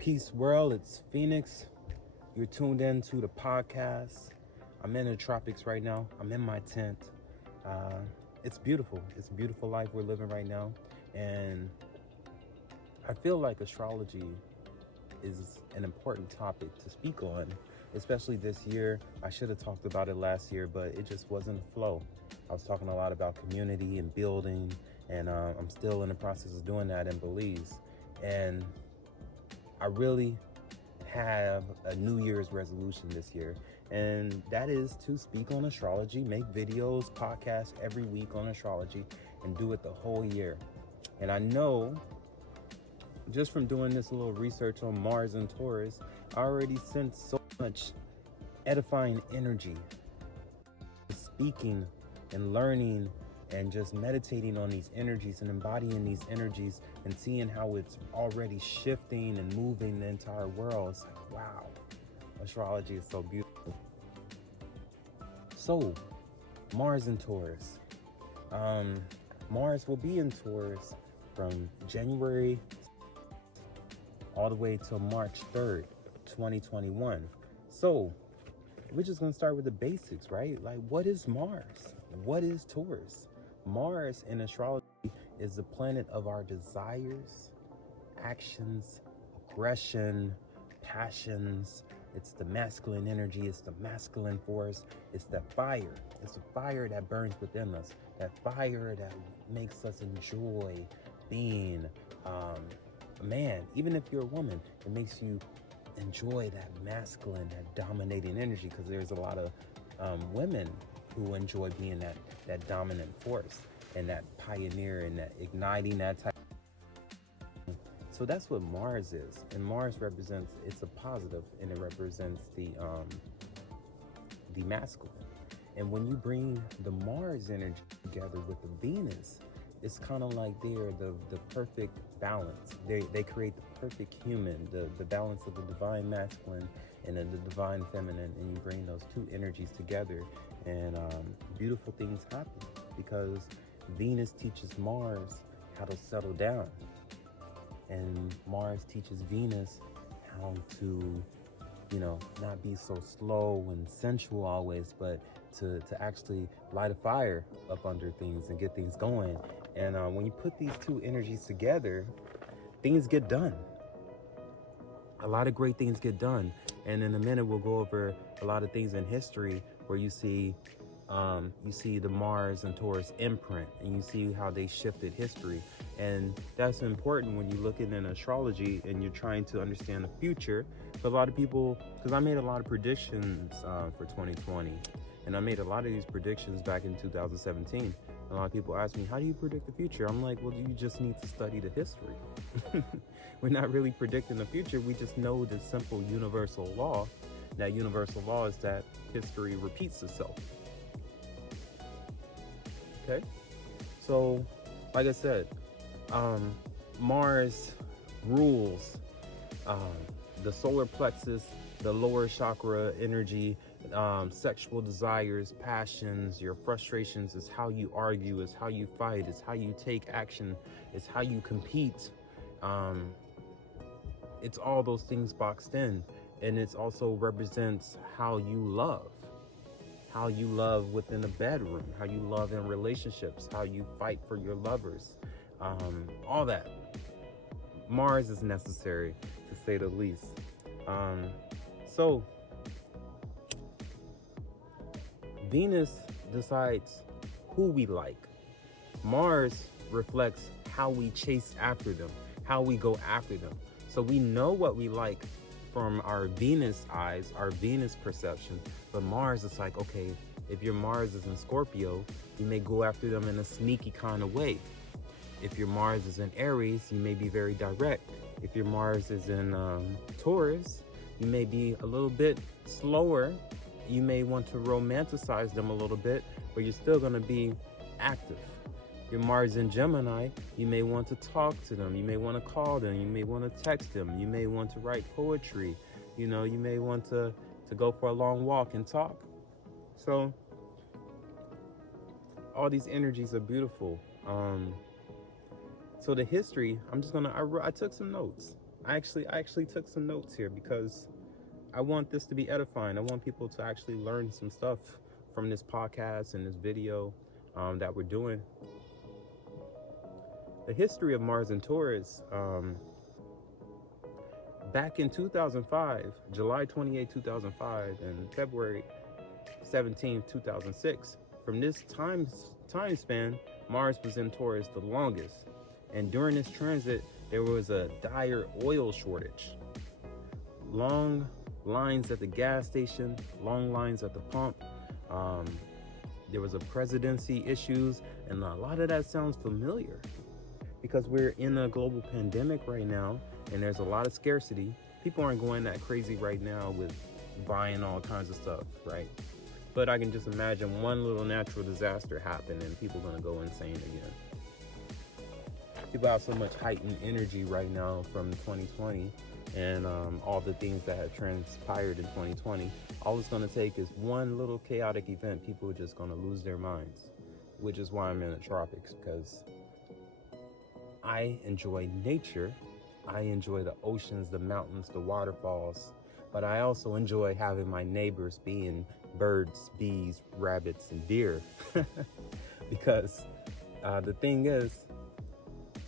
Peace world, it's Phoenix. You're tuned in to the podcast. I'm in the tropics right now. I'm in my tent. It's beautiful. It's a beautiful life we're living right now. And I feel like astrology is an important topic to speak on, especially this year. I should have talked about it last year, but it just wasn't a flow. I was talking a lot about community and building, and I'm still in the process of doing that in Belize. And I really have a New Year's resolution this year, and that is to speak on astrology, make videos, podcasts every week on astrology, and do it the whole year. And I know just from doing this little research on Mars and Taurus, I already sense so much edifying energy. Speaking and learning and just meditating on these energies and embodying these energies and seeing how it's already shifting and moving the entire world. It's like, wow, astrology is so beautiful. So, Mars and Taurus. Mars will be in Taurus from January all the way till March 3rd, 2021. So, we're just gonna start with the basics, right? Like, what is Mars? What is Taurus? Mars in astrology is the planet of our desires, actions, aggression, passions. It's the masculine energy, it's the masculine force, it's the fire. It's the fire that burns within us, that fire that makes us enjoy being a man. Even if you're a woman, it makes you enjoy that masculine, that dominating energy, because there's a lot of women who enjoy being that dominant force and that pioneer and that igniting that type. So that's what Mars is, and Mars represents, it's a positive, and it represents the masculine. And when you bring the Mars energy together with the Venus, it's kind of like they're the perfect balance. They create the perfect human, the balance of the divine masculine and the divine feminine, and you bring those two energies together, and beautiful things happen, because Venus teaches Mars how to settle down, and Mars teaches Venus how to, not be so slow and sensual always, but to actually light a fire up under things and get things going. And when you put these two energies together, things get done. A lot of great things get done. And in a minute, we'll go over a lot of things in history where you see the Mars and Taurus imprint, and you see how they shifted history. And that's important when you're looking in astrology and you're trying to understand the future. But a lot of people, because I made a lot of predictions for 2020, and I made a lot of these predictions back in 2017. A lot of people ask me, how do you predict the future? I'm like, well, you just need to study the history. We're not really predicting the future. We just know the simple universal law. That universal law is that history repeats itself. Okay? So, like I said, Mars rules the solar plexus, the lower chakra energy, sexual desires, passions, your frustrations, is how you argue, is how you fight, is how you take action, is how you compete. It's all those things boxed in, and it also represents how you love within a bedroom, how you love in relationships, how you fight for your lovers, all that. Mars is necessary, to say the least. So Venus decides who we like. Mars reflects how we chase after them, how we go after them. So we know what we like from our Venus eyes, our Venus perception, but Mars is like, okay, if your Mars is in Scorpio, you may go after them in a sneaky kind of way. If your Mars is in Aries, you may be very direct. If your Mars is in Taurus, you may be a little bit slower. You may want to romanticize them a little bit, but you're still going to be active. Your Mars in Gemini, you may want to talk to them. You may want to call them. You may want to text them. You may want to write poetry. You may want to go for a long walk and talk. So all these energies are beautiful. So the history, I took some notes. I actually took some notes here because I want this to be edifying. I want people to actually learn some stuff from this podcast and this video that we're doing. The history of Mars and Taurus. Back in 2005, July 28, 2005, and February 17, 2006. From this time span, Mars was in Taurus the longest. And during this transit, there was a dire oil shortage. Long lines at the gas station, long lines at the pump. There was a presidency issues, and a lot of that sounds familiar because we're in a global pandemic right now, and there's a lot of scarcity. People aren't going that crazy right now with buying all kinds of stuff, right? But I can just imagine one little natural disaster happen and people are gonna go insane again. People have so much heightened energy right now from 2020 and all the things that have transpired in 2020. All it's gonna take is one little chaotic event. People are just gonna lose their minds, which is why I'm in the tropics, because I enjoy nature. I enjoy the oceans, the mountains, the waterfalls, but I also enjoy having my neighbors being birds, bees, rabbits, and deer. Because the thing is,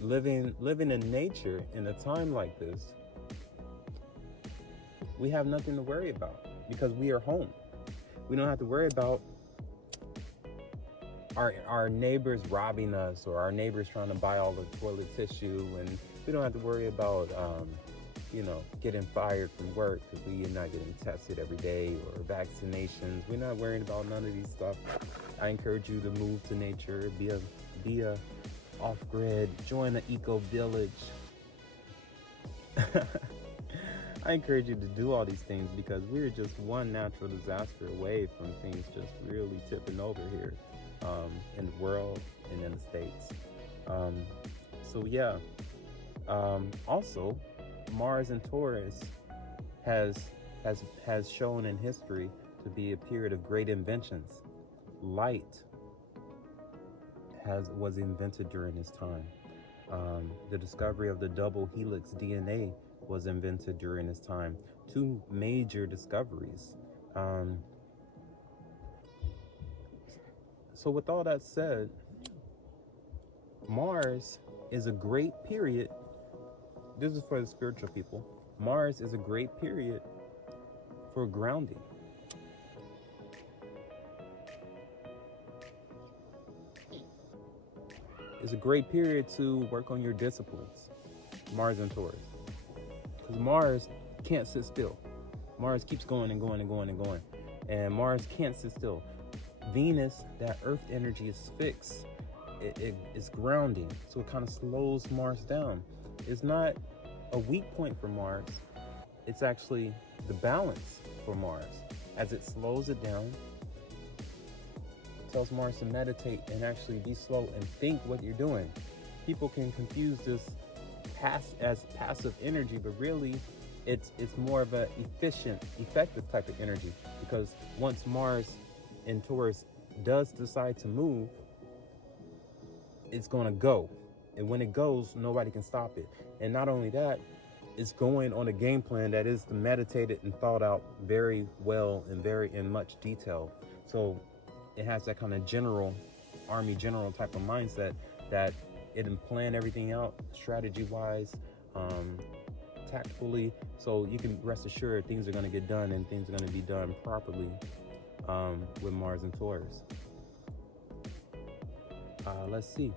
living in nature in a time like this, we have nothing to worry about because we are home. We don't have to worry about our neighbors robbing us or our neighbors trying to buy all the toilet tissue, and we don't have to worry about getting fired from work because we are not getting tested every day, or vaccinations. We're not worrying about none of these stuff. I encourage you to move to nature, be a off-grid, join the eco village. I encourage you to do all these things because we're just one natural disaster away from things just really tipping over here in the world and in the States. Also, Mars and Taurus has shown in history to be a period of great inventions. Light was invented during this time. The discovery of the double helix DNA was invented during this time. Two major discoveries. So with all that said, Mars is a great period. This is for the spiritual people. Mars is a great period for grounding. It's a great period to work on your disciplines, Mars and Taurus. Because Mars can't sit still. Mars keeps going and going and going and going. And Mars can't sit still. Venus, that earth energy is fixed. It's grounding. So it kind of slows Mars down. It's not a weak point for Mars. It's actually the balance for Mars. As it slows it down, tells Mars to meditate and actually be slow and think what you're doing. People can confuse this as passive energy, but really it's more of an effective type of energy, because once Mars in Taurus does decide to move, it's going to go. And when it goes, nobody can stop it. And not only that, it's going on a game plan that is meditated and thought out very well and very in much detail. So it has that kind of army general type of mindset that it can plan everything out strategy-wise, tactfully. So you can rest assured things are going to get done and things are going to be done properly with Mars and Taurus. Let's see.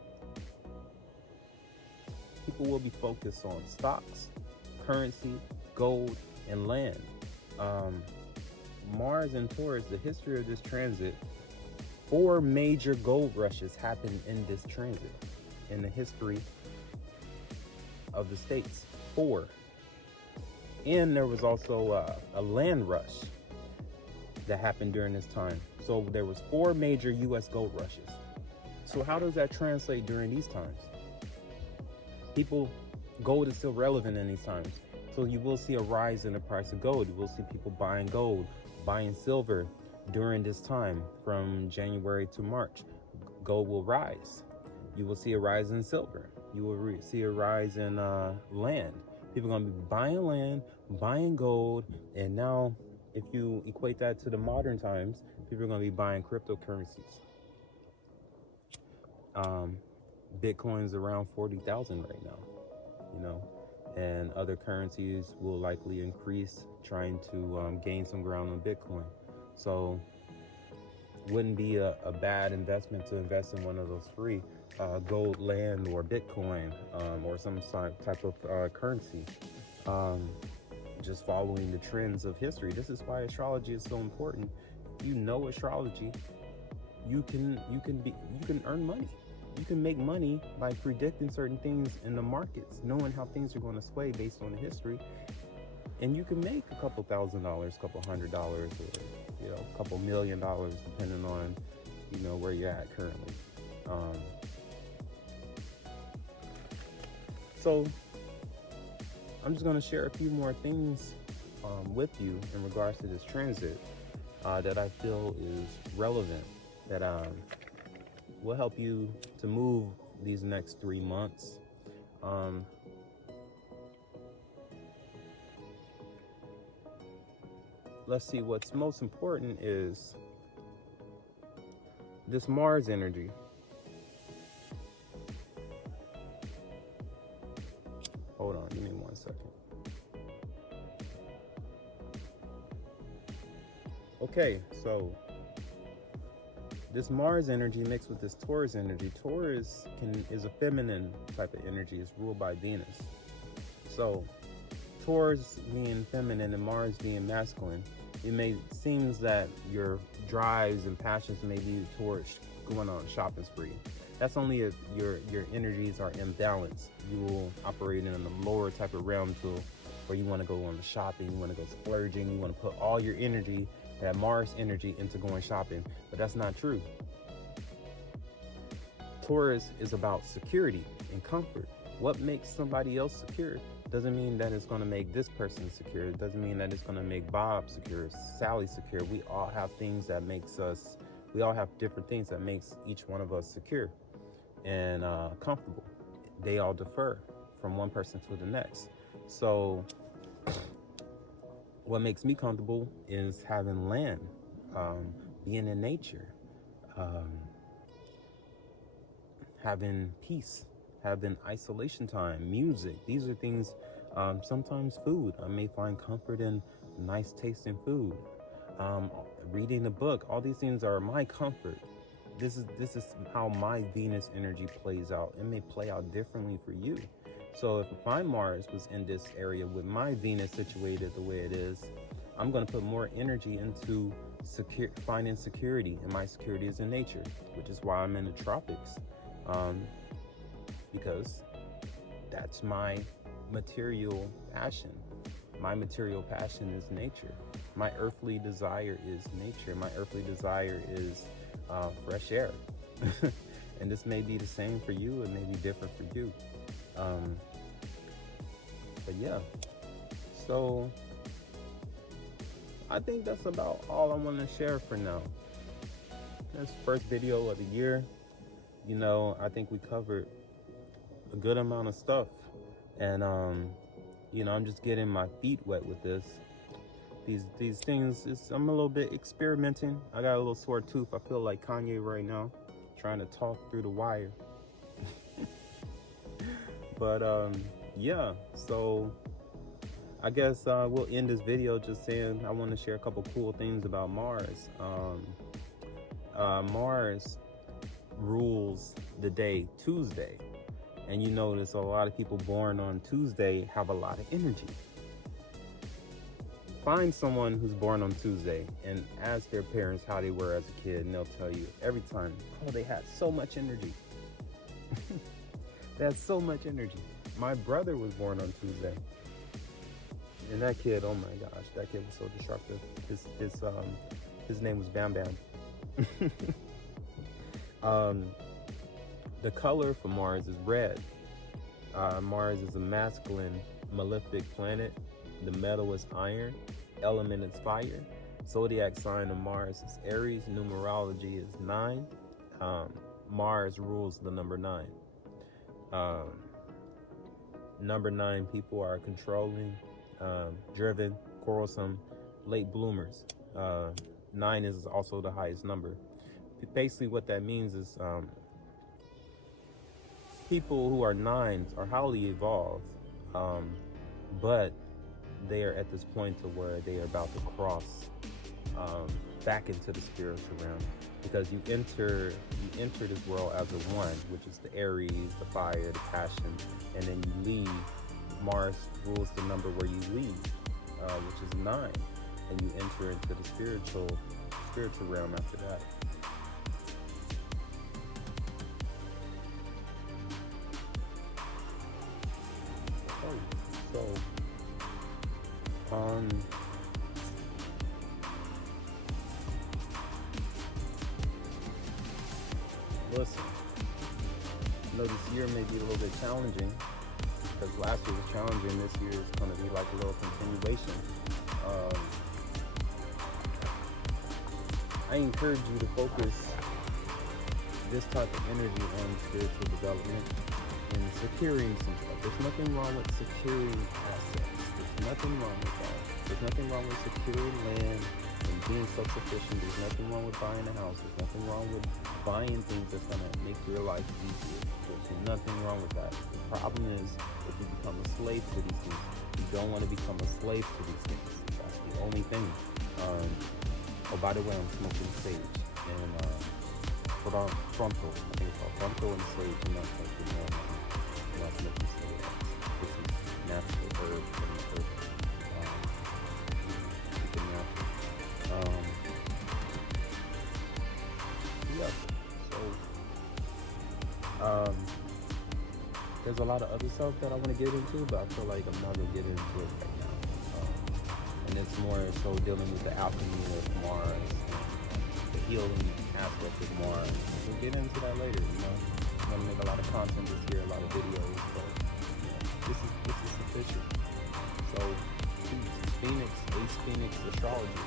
People will be focused on stocks, currency, gold, and land. Mars and Taurus, the history of this transit, 4 major gold rushes happened in this transit in the history of the states. 4. And there was also a land rush that happened during this time. So there was 4 major U.S. gold rushes. So how does that translate during these times? Gold is still relevant in these times. So you will see a rise in the price of gold. You will see people buying gold, buying silver during this time from January to March. Gold will rise. You will see a rise in silver. You will see a rise in land. People are going to be buying land, buying gold, and now if you equate that to the modern times, people are going to be buying cryptocurrencies. Bitcoin's around 40,000 right now, you know, and other currencies will likely increase, trying to gain some ground on Bitcoin. So wouldn't be a bad investment to invest in one of those free gold, land, or Bitcoin, or some type of currency, just following the trends of history. This is why astrology is so important. You know astrology, you can earn money. You can make money by predicting certain things in the markets, knowing how things are going to sway based on the history, and you can make a couple $1,000s, couple $100s, or a couple $1 million, depending on where you're at currently. So I'm just going to share a few more things with you in regards to this transit that I feel is relevant, that will help you to move these next 3 months. Let's see, what's most important is this Mars energy. Hold on, give me 1 second. Okay, so this Mars energy mixed with this Taurus energy. Taurus is a feminine type of energy. It's ruled by Venus. So Taurus being feminine and Mars being masculine, it seems that your drives and passions may be towards going on a shopping spree. That's only if your energies are imbalanced. You will operate in a lower type of realm where you want to go on the shopping, you want to go splurging, you want to put all your energy, that Mars energy, into going shopping. But that's not true. Taurus is about security and comfort. What makes somebody else secure doesn't mean that it's going to make this person secure. It doesn't mean that it's going to make Bob secure, Sally secure. We all have different things that makes each one of us secure and comfortable. They all differ from one person to the next. So what makes me comfortable is having land, being in nature, having peace, having isolation time, music. These are things, sometimes food. I may find comfort in nice tasting food, reading a book. All these things are my comfort. This is how my Venus energy plays out. It may play out differently for you. So if my Mars was in this area with my Venus situated the way it is, I'm going to put more energy into finding security, and my security is in nature, which is why I'm in the tropics, because that's my material passion. My material passion is nature. My earthly desire is nature. My earthly desire is fresh air. And this may be the same for you, it may be different for you. But yeah, so I think that's about all I want to share for now. This first video of the year, I think we covered a good amount of stuff, and I'm just getting my feet wet with this. These things, I'm a little bit experimenting. I got a little sore tooth. I feel like Kanye right now, trying to talk through the wire. But yeah, so I guess we'll end this video just saying I want to share a couple cool things about Mars. Mars rules the day Tuesday, and you notice a lot of people born on Tuesday have a lot of energy. Find someone who's born on Tuesday and ask their parents how they were as a kid, and they'll tell you every time, oh, they had so much energy. They had so much energy. My brother was born on Tuesday, and that kid, oh my gosh, that kid was so destructive. His name was Bam Bam. The color for Mars is red. Mars is a masculine, malefic planet. The metal is iron. Element is fire. Zodiac sign of Mars is Aries. Numerology is 9. Mars rules the number 9. Number 9, people are controlling, driven, quarrelsome, late bloomers. 9 is also the highest number. Basically, what that means is people who are 9s are highly evolved, but they are at this point to where they are about to cross back into the spiritual realm, because you enter this world as a 1, which is the Aries, the fire, the passion, and then you leave. Mars rules the number where you leave, which is 9, and you enter into the spiritual realm after that. So, listen, I know this year may be a little bit challenging, because last year was challenging. This year is going to be like a little continuation. I encourage you to focus this type of energy on spiritual development and securing some stuff. There's nothing wrong with securing assets. There's nothing wrong with that. There's nothing wrong with securing land and being self-sufficient. There's nothing wrong with buying a house. There's nothing wrong with buying things that's going to make your life easier. There's nothing wrong with that. The problem is if you become a slave to these things. You don't want to become a slave to these things. That's the only thing. Oh, by the way, I'm smoking sage and frontal. I think it's called frontal and sage. I'm not smoking sage. This is natural herb from the earth. Yeah. So, there's a lot of other stuff that I want to get into, but I feel like I'm not gonna get into it right now. And it's more so dealing with the alchemy of Mars, the healing aspect of Mars. We'll get into that later. I'm gonna make a lot of content this year, a lot of videos, but this is sufficient. So, Phoenix, Ace Phoenix Astrology.